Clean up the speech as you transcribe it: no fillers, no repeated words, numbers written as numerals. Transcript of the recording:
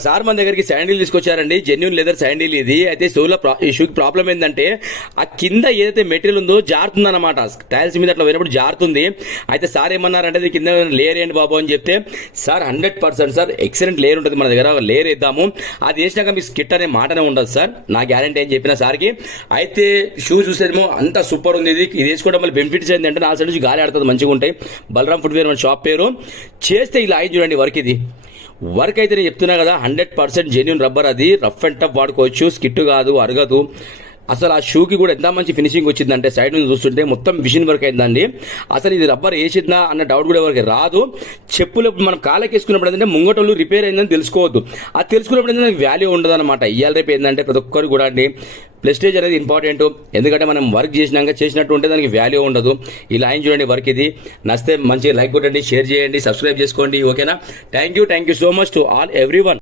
ఒకసారి మన దగ్గరికి శాండిల్ తీసుకొచ్చారండి, జెన్యూన్ లెదర్ శాండిల్ ఇది. అయితే ఈ షూకి ప్రాబ్లం ఏంటంటే ఆ కింద ఏదైతే మెటీరియల్ ఉందో జారుతుంది అనమాట, టైల్స్ మీద అట్లా పోయినప్పుడు జారుతుంది. అయితే సార్ ఏమన్నారంటే కింద లేయర్ వేయండి బాబు అని చెప్తే, సార్ 100% సార్ ఎక్సలెంట్ లేయర్ ఉంటుంది మన దగ్గర, లేయర్ వేద్దాము, అది వేసినాక మీ స్కిట్ అనే మాటనే ఉండదు సార్, నా గ్యారంటీ అని చెప్పిన సార్కి. అయితే షూ చూసేదేమో అంత సూపర్ ఉంది. ఇది వేసుకోవడం వల్ల బెనిఫిట్స్ ఏంటంటే నా సైడ్ నుంచి గాలి ఆడుతుంది, మంచిగా ఉంటాయి. బలరాం ఫుట్వేర్ మన షాప్ పేరు. చేస్తే ఇలా అయి చూడండి వర్క్, ఇది వర్క్ అయితే నేను చెప్తున్నా కదా 100% జెన్యూన్ రబ్బర్, అది రఫ్ అండ్ టఫ్ వాడుకోవచ్చు, స్కిట్ కాదు, అరగదు. అసలు ఆ షూకి కూడా ఎంత మంచి ఫినిషింగ్ వచ్చిందంటే సైడ్ నుంచి చూస్తుంటే మొత్తం మిషన్ వర్క్ అయిందండి. అసలు ఇది రబ్బర్ వేసిందా అన్న డౌట్ కూడా ఎవరికి రాదు. చెప్పులు మనం కాళ్ళకి వేసుకున్నప్పుడు ఏంటంటే ముంగటోళ్ళు రిపేర్ అయిందని తెలుసుకోవద్దు, అది తెలుసుకున్నప్పుడు ఏంటంటే వాల్యూ ఉండదు అనమాట. ఇవాళ రేపు ఏంటంటే ప్రతి ఒక్కరు కూడా అండి ప్రెస్టేజ్ అనేది ఇంపార్టెంట్, ఎందుకంటే మనం వర్క్ చేసినట్టు ఉంటే దానికి వాల్యూ ఉండదు. ఇలా ఆయన చూడండి వర్క్, ఇది నచ్చితే మంచిగా లైక్ కొట్టండి, షేర్ చేయండి, సబ్స్క్రైబ్ చేసుకోండి. ఓకేనా? Thank you so much to all everyone.